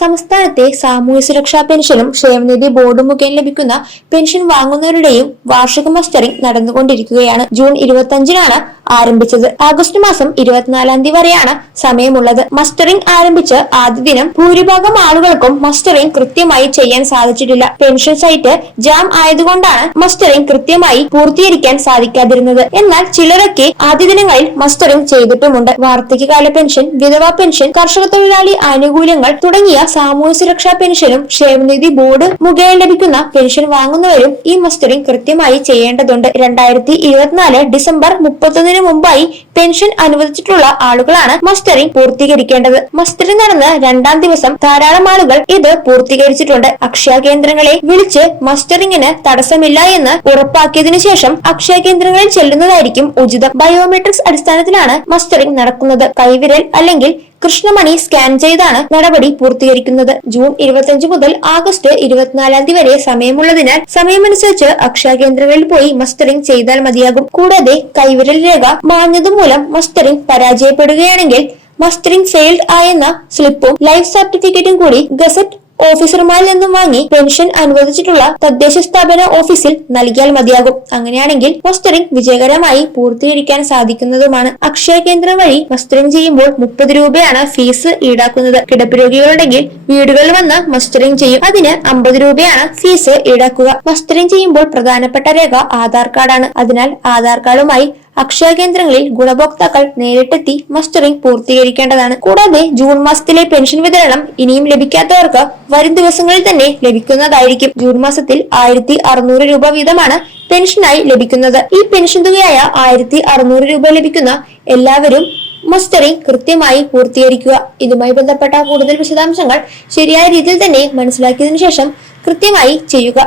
സംസ്ഥാനത്തെ സാമൂഹ്യ സുരക്ഷാ പെൻഷനും ക്ഷേമനിധി ബോർഡ് മുഖേന ലഭിക്കുന്ന പെൻഷൻ വാങ്ങുന്നവരുടെയും വാർഷിക മസ്റ്ററിംഗ് നടന്നുകൊണ്ടിരിക്കുകയാണ്. ജൂൺ 25-നാണ് ആരംഭിച്ചത്. ആഗസ്റ്റ് മാസം 24-ാം തീയതി വരെയാണ് സമയമുള്ളത്. മസ്റ്ററിംഗ് ആരംഭിച്ച് ആദ്യ ദിനം ഭൂരിഭാഗം ആളുകൾക്കും മസ്റ്ററിംഗ് കൃത്യമായി ചെയ്യാൻ സാധിച്ചിട്ടില്ല. പെൻഷൻ സൈറ്റ് ജാം ആയതുകൊണ്ടാണ് മസ്റ്ററിംഗ് കൃത്യമായി പൂർത്തീകരിക്കാൻ സാധിക്കാതിരുന്നത്. എന്നാൽ ചിലരൊക്കെ ആദ്യ ദിനങ്ങളിൽ മസ്റ്ററിംഗ് ചെയ്തിട്ടുമുണ്ട്. വാർദ്ധക്യകാല പെൻഷൻ, വിധവാ പെൻഷൻ, കർഷക തൊഴിലാളി ആനുകൂല്യങ്ങൾ തുടങ്ങിയ സാമൂഹ്യ സുരക്ഷാ പെൻഷനും ക്ഷേമനിധി ബോർഡ് മുഖേന ലഭിക്കുന്ന പെൻഷൻ വാങ്ങുന്നവരും ഈ മസ്റ്ററിംഗ് കൃത്യമായി ചെയ്യേണ്ടതുണ്ട്. 2024 ഡിസംബർ 31-ന് മുമ്പായി പെൻഷൻ അനുവദിച്ചിട്ടുള്ള ആളുകളാണ് മസ്റ്ററിംഗ് പൂർത്തീകരിക്കേണ്ടത്. മസ്റ്ററിംഗ് നടന്ന 2-ാം ദിവസം ധാരാളം ആളുകൾ ഇത് പൂർത്തീകരിച്ചിട്ടുണ്ട്. അക്ഷയ കേന്ദ്രങ്ങളെ വിളിച്ച് മസ്റ്ററിംഗിന് തടസ്സമില്ല എന്ന് ഉറപ്പാക്കിയതിനു ശേഷം അക്ഷയ കേന്ദ്രങ്ങളിൽ ചെല്ലുന്നതായിരിക്കും ഉചിതം. ബയോമെട്രിക്സ് അടിസ്ഥാനത്തിലാണ് മസ്റ്ററിംഗ് നടക്കുന്നത്. കൈവിരൽ അല്ലെങ്കിൽ കൃഷ്ണമണി സ്കാൻ ചെയ്താണ് നടപടി പൂർത്തീകരിക്കുന്നത്. ജൂൺ 25 മുതൽ ആഗസ്റ്റ് 24-ാം തീയതി വരെ സമയമുള്ളതിനാൽ സമയമനുസരിച്ച് അക്ഷയ കേന്ദ്രങ്ങളിൽ പോയി മസ്റ്ററിംഗ് ചെയ്താൽ മതിയാകും. കൂടാതെ കൈവിരൽ രേഖ മാഞ്ഞതുമൂലം മസ്റ്ററിംഗ് പരാജയപ്പെടുകയാണെങ്കിൽ മസ്റ്ററിംഗ് ഫെയിൽഡ് ആയെന്ന സ്ലിപ്പും ലൈഫ് സർട്ടിഫിക്കറ്റും കൂടി ഗസറ്റ് ഓഫീസർമാരിൽ നിന്നും വാങ്ങി പെൻഷൻ അനുവദിച്ചിട്ടുള്ള തദ്ദേശ സ്ഥാപന ഓഫീസിൽ നൽകിയാൽ മതിയാകും. അങ്ങനെയാണെങ്കിൽ മസ്റ്ററിംഗ് വിജയകരമായി പൂർത്തീകരിക്കാൻ സാധിക്കുന്നതുമാണ്. അക്ഷയ കേന്ദ്രം വഴി മസ്റ്ററിംഗ് ചെയ്യുമ്പോൾ 30 രൂപയാണ് ഫീസ് ഈടാക്കുന്നത്. കിടപ്പ് രോഗികളുണ്ടെങ്കിൽ വീടുകളിൽ വന്ന് മസ്റ്ററിംഗ് ചെയ്യും. അതിന് 50 രൂപയാണ് ഫീസ് ഈടാക്കുക. മസ്റ്ററിംഗ് ചെയ്യുമ്പോൾ പ്രധാനപ്പെട്ട രേഖ ആധാർ കാർഡാണ്. അതിനാൽ ആധാർ കാർഡുമായി അക്ഷയ കേന്ദ്രങ്ങളിൽ ഗുണഭോക്താക്കൾ നേരിട്ടെത്തി മസ്റ്ററിംഗ് പൂർത്തീകരിക്കേണ്ടതാണ്. കൂടാതെ ജൂൺ മാസത്തിലെ പെൻഷൻ വിതരണം ഇനിയും ലഭിക്കാത്തവർക്ക് വരും ദിവസങ്ങളിൽ തന്നെ ലഭിക്കുന്നതായിരിക്കും. ജൂൺ മാസത്തിൽ 1600 രൂപ വീതമാണ് പെൻഷനായി ലഭിക്കുന്നത്. ഈ പെൻഷൻ തുകയായ 1600 രൂപ ലഭിക്കുന്ന എല്ലാവരും മസ്റ്ററിംഗ് കൃത്യമായി പൂർത്തീകരിക്കുക. ഇതുമായി ബന്ധപ്പെട്ട കൂടുതൽ വിശദാംശങ്ങൾ ശരിയായ രീതിയിൽ തന്നെ മനസ്സിലാക്കിയതിനു ശേഷം കൃത്യമായി ചെയ്യുക.